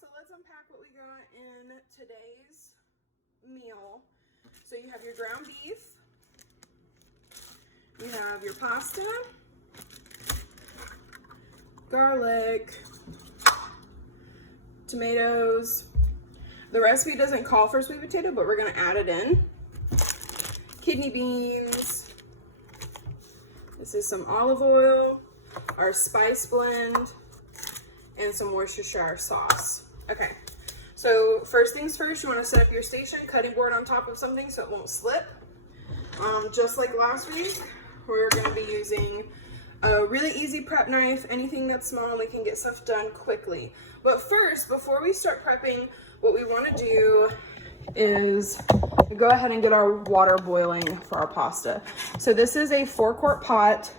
so let's unpack what we got in today's meal. So you have your ground beef, you have your pasta, garlic, tomatoes. The recipe doesn't call for sweet potato, but we're gonna add it in. Kidney beans. This is some olive oil, our spice blend, and some Worcestershire sauce. Okay, so first things first, you wanna set up your station, cutting board on top of something so it won't slip. Just like last week, we're gonna be using a really easy prep knife, anything that's small and we can get stuff done quickly. But first, before we start prepping, what we wanna do is go ahead and get our water boiling for our pasta. So this is a 4-quart pot.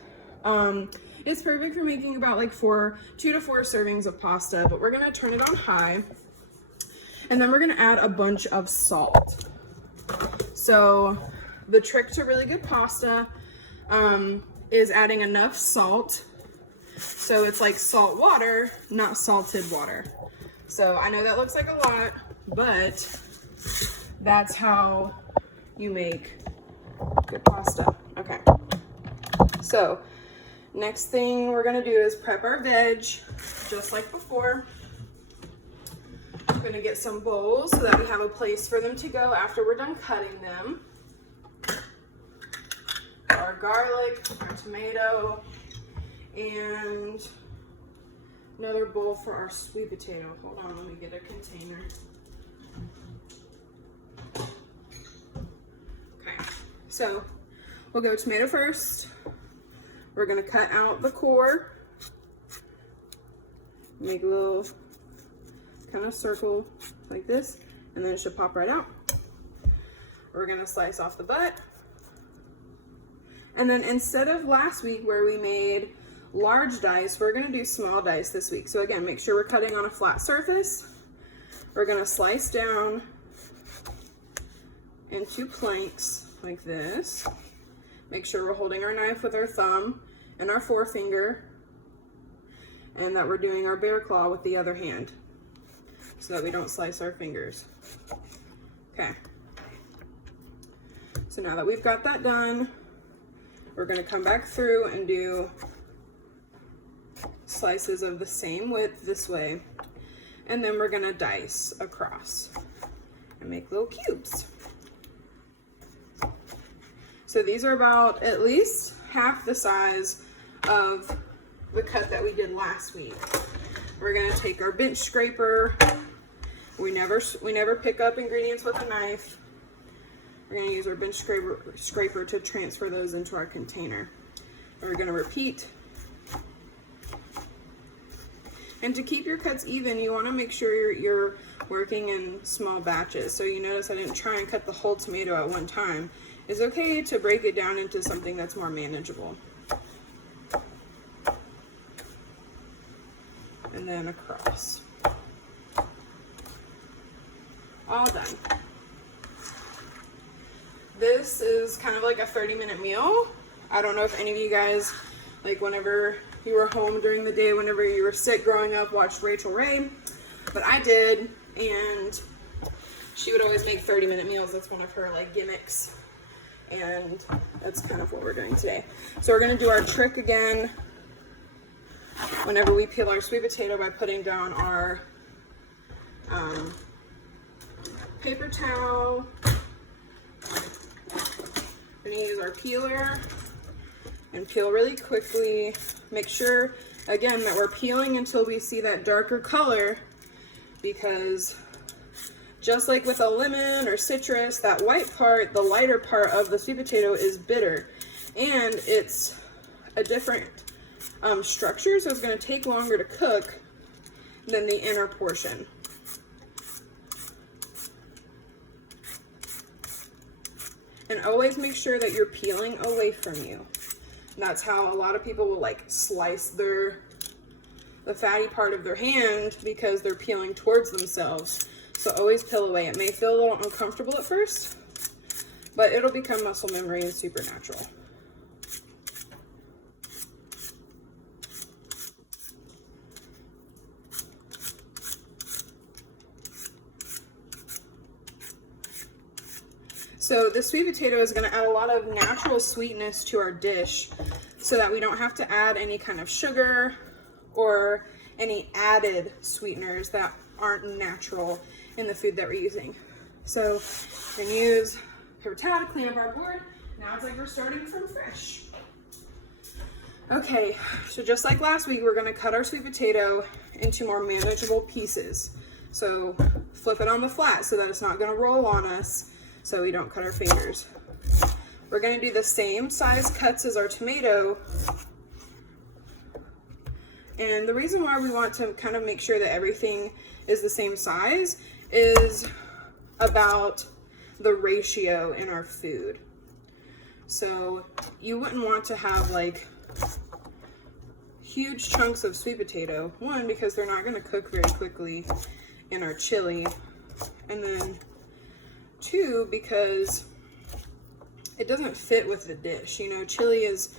It's perfect for making about like 2 to 4 servings of pasta, but we're gonna turn it on high. And then we're gonna add a bunch of salt. So the trick to really good pasta is adding enough salt. So it's like salt water, not salted water. So I know that looks like a lot, but that's how you make good pasta. Okay. So next thing we're gonna do is prep our veg, just like before. I'm gonna get some bowls so that we have a place for them to go after we're done cutting them. Our garlic, our tomato, and another bowl for our sweet potato. Hold on, let me get a container. Okay, so we'll go tomato first. We're gonna cut out the core, make a little kind of circle like this, and then it should pop right out. We're gonna slice off the butt. And then instead of last week where we made large dice, we're gonna do small dice this week. So again, make sure we're cutting on a flat surface. We're gonna slice down into planks like this. Make sure we're holding our knife with our thumb and our forefinger, and that we're doing our bear claw with the other hand so that we don't slice our fingers. Okay. So now that we've got that done, we're gonna come back through and do slices of the same width this way. And then we're gonna dice across and make little cubes. So these are about at least half the size of the cut that we did last week. We're gonna take our bench scraper. We never pick up ingredients with a knife. We're gonna use our bench scraper to transfer those into our container. And we're gonna repeat. And to keep your cuts even, you wanna make sure you're working in small batches. So you notice I didn't try and cut the whole tomato at one time. It's okay to break it down into something that's more manageable. And then across. All done. This is kind of like a 30-minute meal. I don't know if any of you guys, like whenever you were home during the day, whenever you were sick growing up, watched Rachel Ray, but I did, and she would always make 30-minute meals. That's one of her like gimmicks, and that's kind of what we're doing today. So we're gonna do our trick again whenever we peel our sweet potato by putting down our paper towel. We're gonna use our peeler and peel really quickly. Make sure, again, that we're peeling until we see that darker color, because just like with a lemon or citrus, that white part, the lighter part of the sweet potato is bitter, and it's a different structure, so it's gonna take longer to cook than the inner portion. And always make sure that you're peeling away from you. And that's how a lot of people will like slice the fatty part of their hand because they're peeling towards themselves. So always peel away. It may feel a little uncomfortable at first, but it'll become muscle memory and supernatural. So the sweet potato is going to add a lot of natural sweetness to our dish so that we don't have to add any kind of sugar or any added sweeteners that aren't natural in the food that we're using. So we can use paper towel to clean up our board. Now it's like we're starting from fresh. Okay, so just like last week, we're gonna cut our sweet potato into more manageable pieces. So flip it on the flat so that it's not gonna roll on us so we don't cut our fingers. We're gonna do the same size cuts as our tomato. And the reason why we want to kind of make sure that everything is the same size is about the ratio in our food. So you wouldn't want to have like huge chunks of sweet potato. One, because they're not going to cook very quickly in our chili. And then two, because it doesn't fit with the dish. You know, chili is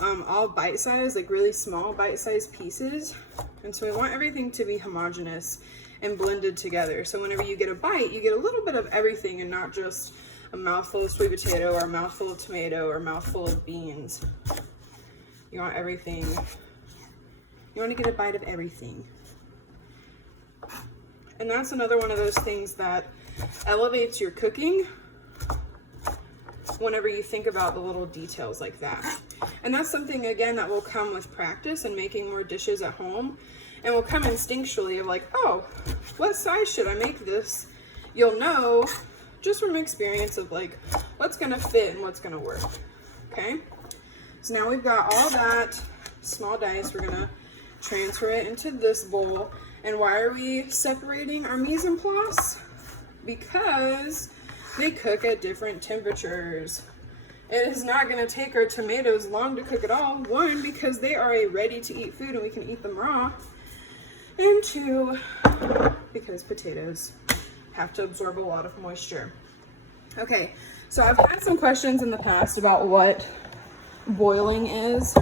all bite-sized, like really small bite-sized pieces. And so we want everything to be homogeneous and blended together. So whenever you get a bite, you get a little bit of everything and not just a mouthful of sweet potato or a mouthful of tomato or a mouthful of beans. You want everything. You want to get a bite of everything. And that's another one of those things that elevates your cooking whenever you think about the little details like that. And that's something, again, that will come with practice and making more dishes at home. And will come instinctually of like, oh, what size should I make this? You'll know just from experience of like what's gonna fit and what's gonna work. Okay, so now we've got all that small dice. We're gonna transfer it into this bowl. And why are we separating our mise en place? Because they cook at different temperatures. It is not gonna take our tomatoes long to cook at all. One, because they are a ready to eat food and we can eat them raw. And two, because potatoes have to absorb a lot of moisture. Okay, so I've had some questions in the past about what boiling is.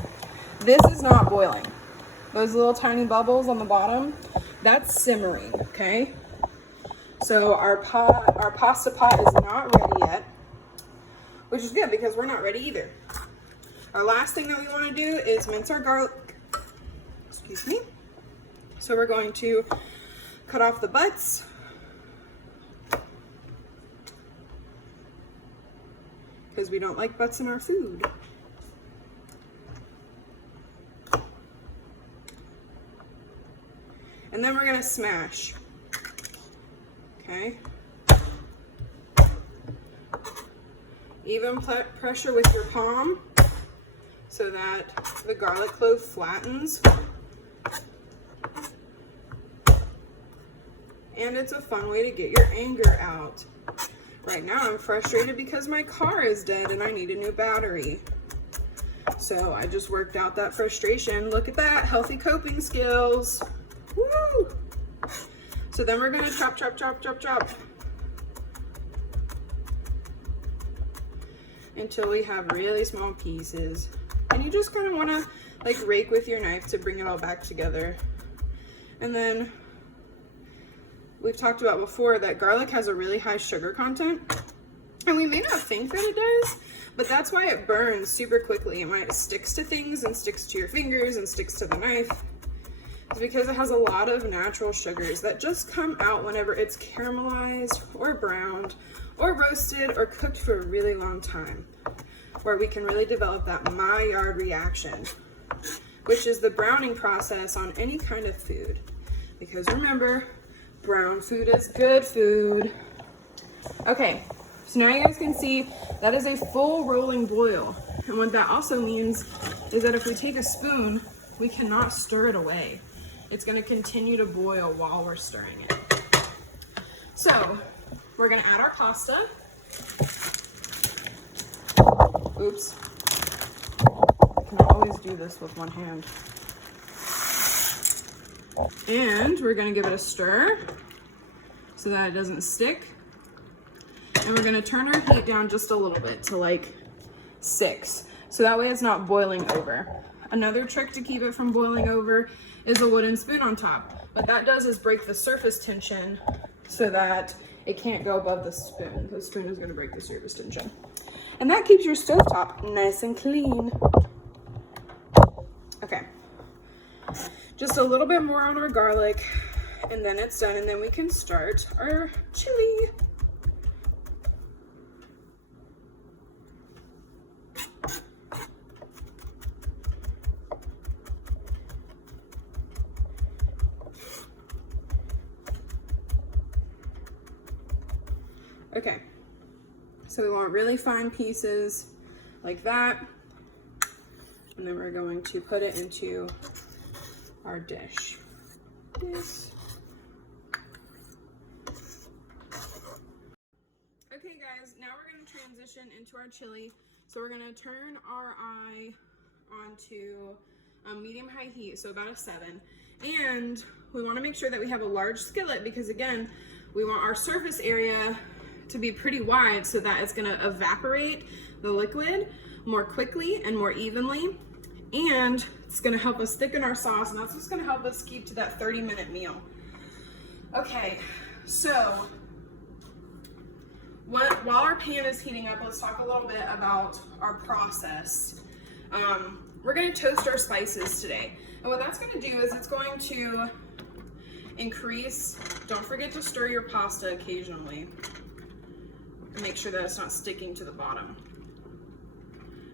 This is not boiling. Those little tiny bubbles on the bottom, that's simmering, okay? So our pasta pot is not ready yet, which is good because we're not ready either. Our last thing that we want to do is mince our garlic. Excuse me. So we're going to cut off the butts. Because we don't like butts in our food. And then we're going to smash. Okay. Even pressure with your palm so that the garlic clove flattens. And it's a fun way to get your anger out. Right now I'm frustrated because my car is dead and I need a new battery. So I just worked out that frustration. Look at that, healthy coping skills. Woo! So then we're gonna chop, chop, chop, chop, chop. Until we have really small pieces. And you just kind of wanna like rake with your knife to bring it all back together. And then we've talked about before that garlic has a really high sugar content. And we may not think that it does, but that's why it burns super quickly. And why it sticks to things and sticks to your fingers and sticks to the knife. It's because it has a lot of natural sugars that just come out whenever it's caramelized or browned or roasted or cooked for a really long time, where we can really develop that Maillard reaction, which is the browning process on any kind of food. Because remember, brown food is good food. Okay, so now you guys can see that is a full rolling boil. And what that also means is that if we take a spoon, we cannot stir it away. It's gonna continue to boil while we're stirring it. So, we're gonna add our pasta. Oops. I can always do this with one hand. And we're gonna give it a stir so that it doesn't stick. And we're gonna turn our heat down just a little bit to like 6. So that way it's not boiling over. Another trick to keep it from boiling over is a wooden spoon on top. What that does is break the surface tension so that it can't go above the spoon. The spoon is gonna break the service tension. And that keeps your stovetop nice and clean. Okay, just a little bit more on our garlic, and then it's done, and then we can start our chili. Okay, so we want really fine pieces like that, and then we're going to put it into our dish. Yes. Okay guys, now we're going to transition into our chili. So we're going to turn our eye onto medium-high heat, so about a 7. And we want to make sure that we have a large skillet because, again, we want our surface area to be pretty wide so that it's going to evaporate the liquid more quickly and more evenly. And it's going to help us thicken our sauce, and that's what's going to help us keep to that 30-minute meal. Okay, so while our pan is heating up, let's talk a little bit about our process. We're going to toast our spices today. And what that's going to do is it's going to increase, don't forget to stir your pasta occasionally. And make sure that it's not sticking to the bottom.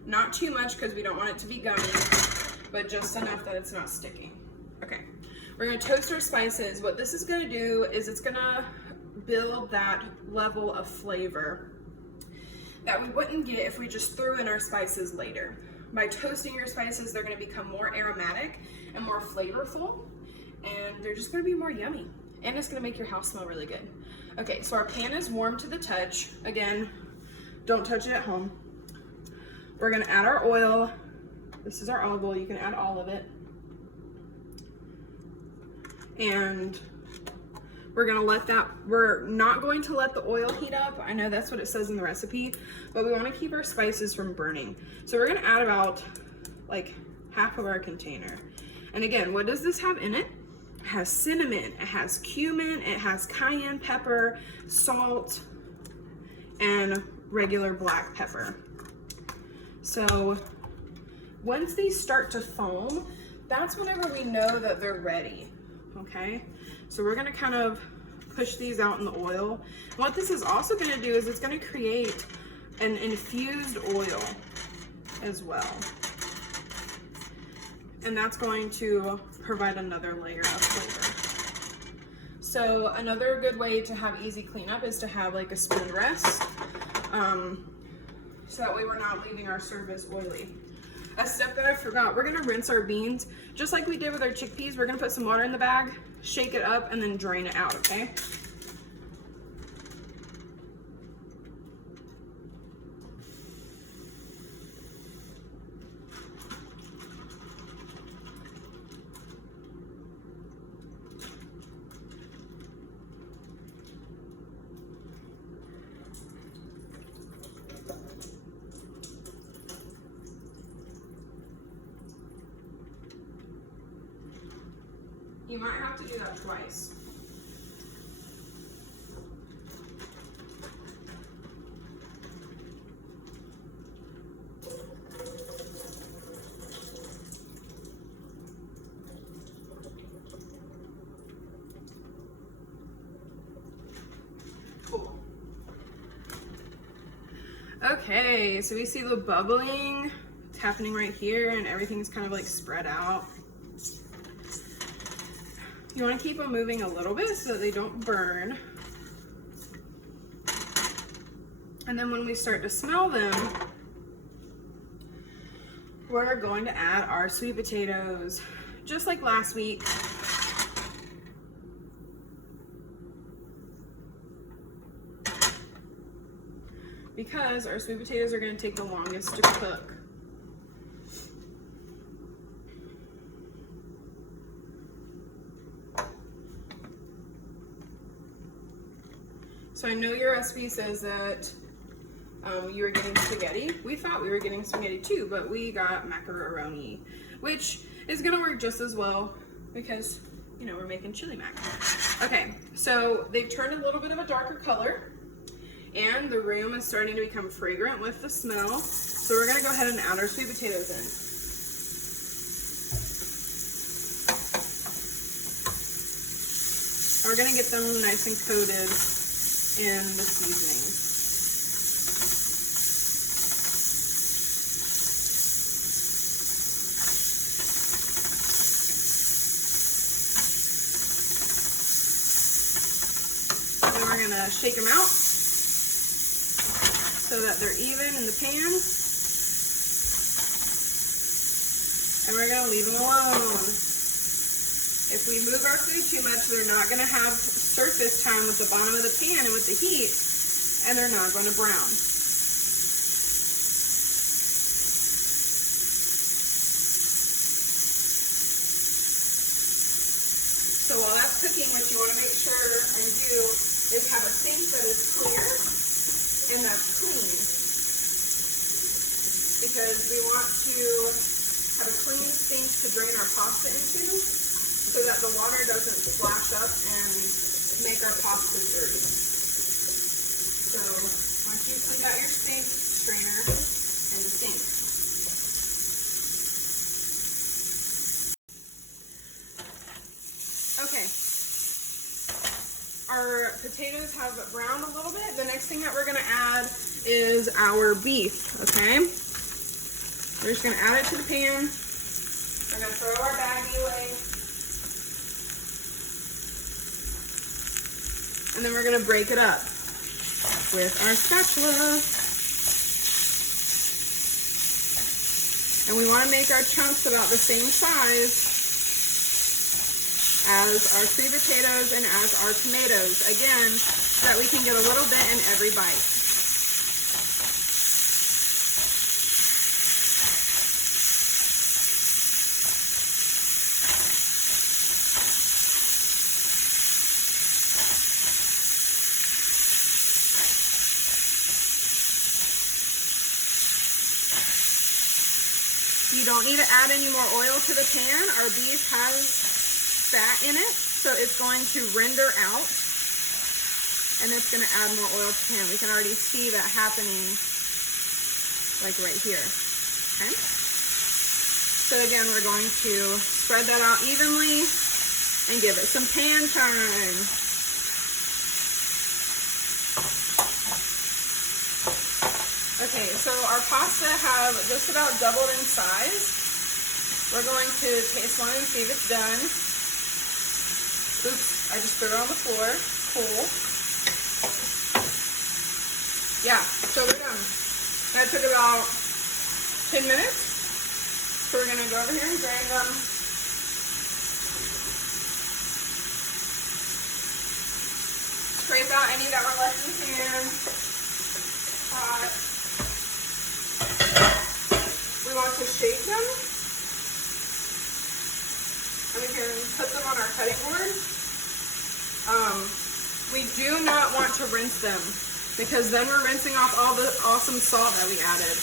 Not too much because we don't want it to be gummy, but just enough that it's not sticking. Okay, we're going to toast our spices. What this is going to do is it's going to build that level of flavor that we wouldn't get if we just threw in our spices later. By toasting your spices, they're going to become more aromatic and more flavorful, and they're just going to be more yummy, and it's going to make your house smell really good. Okay, so our pan is warm to the touch. Again, don't touch it at home. We're going to add our oil. This is our olive oil. You can add all of it. And we're going to let that, we're not going to let the oil heat up. I know that's what it says in the recipe, but we want to keep our spices from burning. So we're going to add about like half of our container. And again, what does this have in it? It has cinnamon, it has cumin, it has cayenne pepper, salt, and regular black pepper. So once these start to foam, that's whenever we know that they're ready, okay? So we're gonna kind of push these out in the oil. And what this is also gonna do is it's gonna create an infused oil as well. And that's going to provide another layer of flavor. So another good way to have easy cleanup is to have like a spoon rest. So that way we're not leaving our service oily. A step that I forgot, we're gonna rinse our beans. Just like we did with our chickpeas, we're gonna put some water in the bag, shake it up, and then drain it out, okay? You might have to do that twice. Cool. Okay, so we see the bubbling. It's happening right here, and everything's kind of like spread out. You want to keep them moving a little bit so that they don't burn. And then when we start to smell them, we're going to add our sweet potatoes, just like last week. Because our sweet potatoes are going to take the longest to cook. So I know your recipe says that you were getting spaghetti. We thought we were getting spaghetti too, but we got macaroni, which is gonna work just as well because you know, we're making chili mac. Okay, so they've turned a little bit of a darker color, and the room is starting to become fragrant with the smell. So we're gonna go ahead and add our sweet potatoes in. We're gonna get them nice and coated in the seasoning. Then we're gonna shake them out so that they're even in the pan. And we're gonna leave them alone. If we move our food too much, they're not gonna have surface time with the bottom of the pan and with the heat, and they're not gonna brown. So while that's cooking, what you wanna make sure and do is have a sink that is clear and that's clean, because we want to have a clean sink to drain our pasta into so that the water doesn't splash up and make our pasta dirty. So once you clean out your sink strainer and sink. Okay. Our potatoes have browned a little bit. The next thing that we're gonna add is our beef, okay? We're just gonna add it to the pan. We're gonna throw our baggie away. And then we're gonna break it up with our spatula. And we wanna make our chunks about the same size as our sweet potatoes and as our tomatoes. Again, so that we can get a little bit in every bite. You don't need to add any more oil to the pan. Our beef has fat in it, so it's going to render out, and it's going to add more oil to the pan. We can already see that happening, like right here. Okay. So again, we're going to spread that out evenly and give it some pan time. Okay, so our pasta have just about doubled in size. We're going to taste one and see if it's done. Oops, I just threw it on the floor. Cool. Yeah, so we're done. That took about 10 minutes. So we're gonna go over here and drain them. Scrape out any that were left in the pan. Hot. We want to shake them. And we can put them on our cutting board. We do not want to rinse them, because then we're rinsing off all the awesome salt that we added.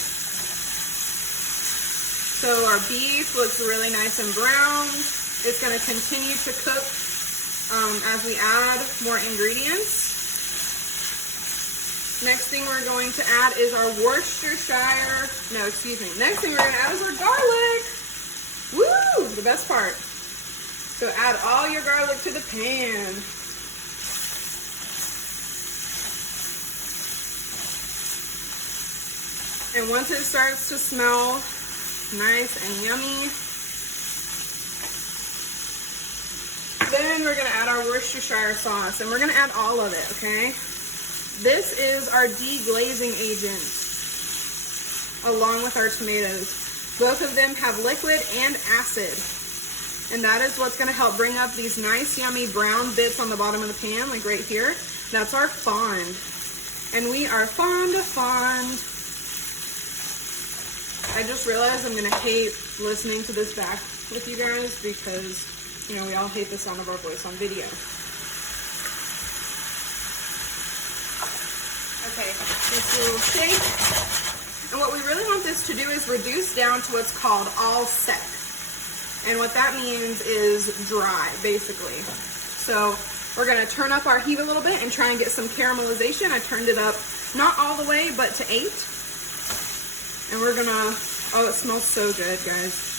So our beef looks really nice and browned. It's going to continue to cook as we add more ingredients. Next thing we're going to add is our Worcestershire, next thing we're going to add is our garlic. Woo, the best part. So add all your garlic to the pan. And once it starts to smell nice and yummy, then we're gonna add our Worcestershire sauce, and we're gonna add all of it, okay? This is our deglazing agent, along with our tomatoes. Both of them have liquid and acid. And that is what's gonna help bring up these nice, yummy brown bits on the bottom of the pan, like right here. That's our fond. And we are fond. I just realized I'm gonna hate listening to this back with you guys, because, you know, we all hate the sound of our voice on video. Okay, this little shake. And what we really want this to do is reduce down to what's called all sec. And what that means is dry, basically. So we're gonna turn up our heat a little bit and try and get some caramelization. I turned it up, not all the way, but to 8. And we're gonna, oh, it smells so good, guys.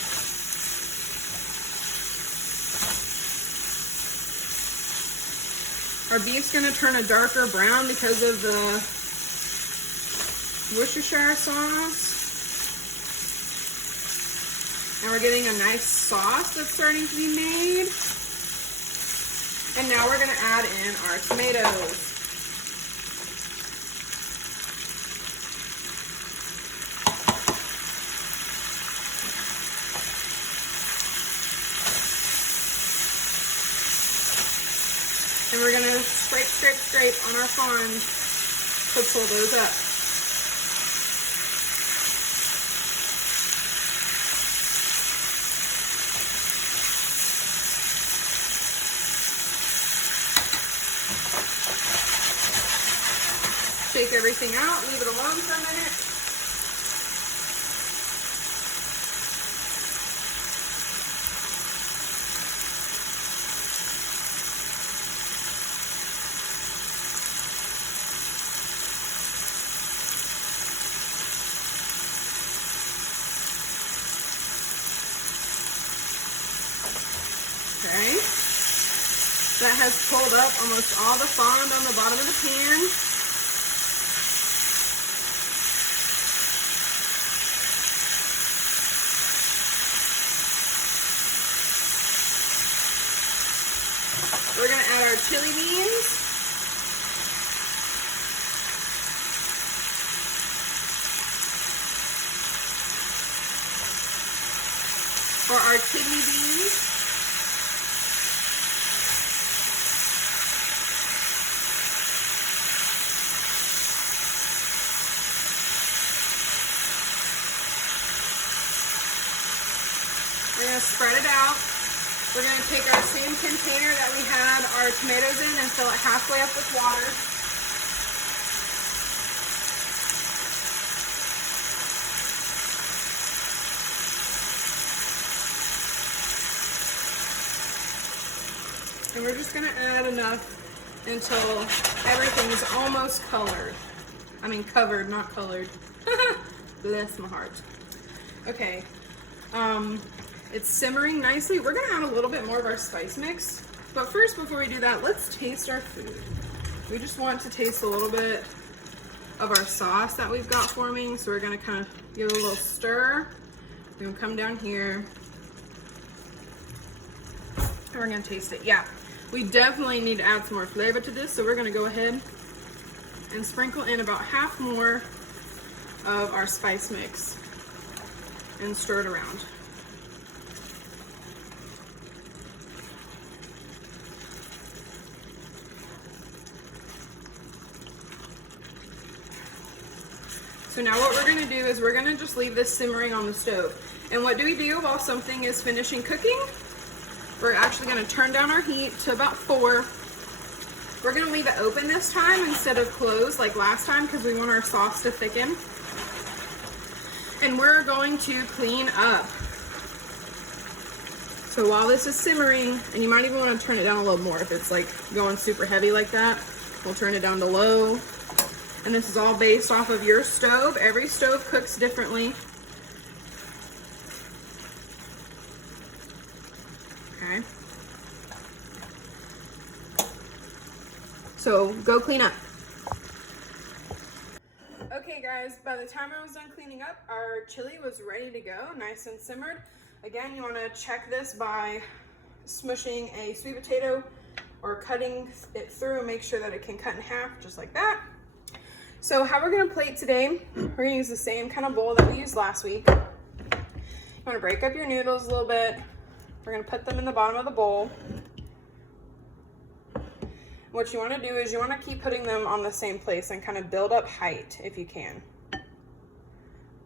Our beef's gonna turn a darker brown because of the Worcestershire sauce. And we're getting a nice sauce that's starting to be made. And now we're gonna add in our tomatoes. And we're gonna scrape, scrape, scrape on our farm to pull those up. Shake everything out, leave it alone for a minute. Okay, that has pulled up almost all the fond on the bottom of the pan. We're gonna add our chili beans. Or our kidney beans. We're gonna spread it out. We're going to take our same container that we had our tomatoes in and fill it halfway up with water. And we're just going to add enough until everything is almost colored. I mean covered, not colored. Bless my heart. Okay. It's simmering nicely. We're gonna add a little bit more of our spice mix. But first, before we do that, let's taste our food. We just want to taste a little bit of our sauce that we've got forming. So we're gonna kind of give it a little stir. We're gonna come down here. And we're gonna taste it. Yeah, we definitely need to add some more flavor to this. So we're gonna go ahead and sprinkle in about half more of our spice mix and stir it around. So now what we're gonna do is we're gonna just leave this simmering on the stove. And what do we do while something is finishing cooking? We're actually gonna turn down our heat to about 4. We're gonna leave it open this time instead of closed like last time because we want our sauce to thicken. And we're going to clean up. So while this is simmering, and you might even want to turn it down a little more if it's like going super heavy like that. We'll turn it down to low. And this is all based off of your stove. Every stove cooks differently. Okay. So go clean up. Okay guys, by the time I was done cleaning up, our chili was ready to go, nice and simmered. Again, you want to check this by smushing a sweet potato or cutting it through and make sure that it can cut in half, just like that. So how we're gonna plate today, we're gonna use the same kind of bowl that we used last week. You wanna break up your noodles a little bit. We're gonna put them in the bottom of the bowl. What you wanna do is you wanna keep putting them on the same place and kind of build up height if you can.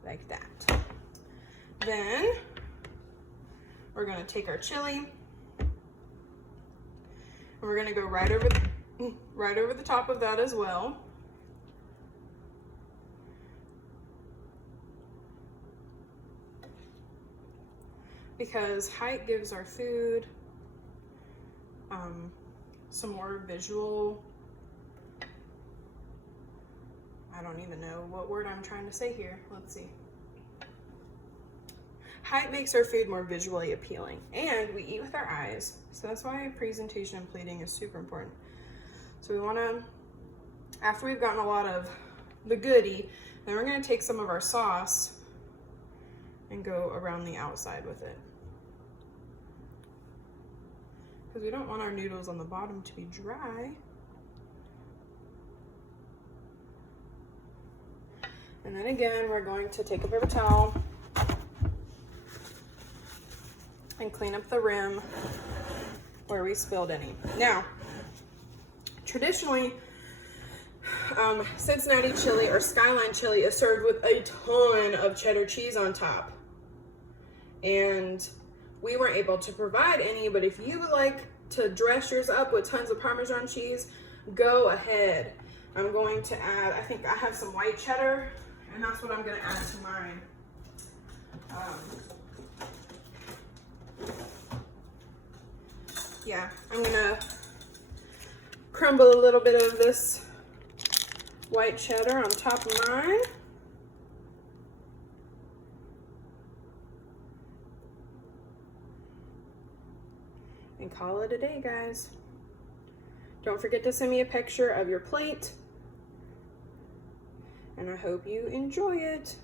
Like that. Then we're gonna take our chili and we're gonna go right over the top of that as well. because height gives our food some more visual, I don't even know what word I'm trying to say here. Let's see. Height makes our food more visually appealing, and we eat with our eyes. So that's why presentation and plating is super important. So we want to, after we've gotten a lot of the goodie, then we're going to take some of our sauce and go around the outside with it. Because we don't want our noodles on the bottom to be dry. And then again, we're going to take a paper towel and clean up the rim where we spilled any. Now, traditionally, Cincinnati chili or skyline chili is served with a ton of cheddar cheese on top. And we weren't able to provide any, but if you would like to dress yours up with tons of Parmesan cheese, go ahead. I'm going to add, I think I have some white cheddar, and that's what I'm going to add to mine. Yeah, I'm going to crumble a little bit of this white cheddar on top of mine. And call it a day, guys. Don't forget to send me a picture of your plate. And I hope you enjoy it.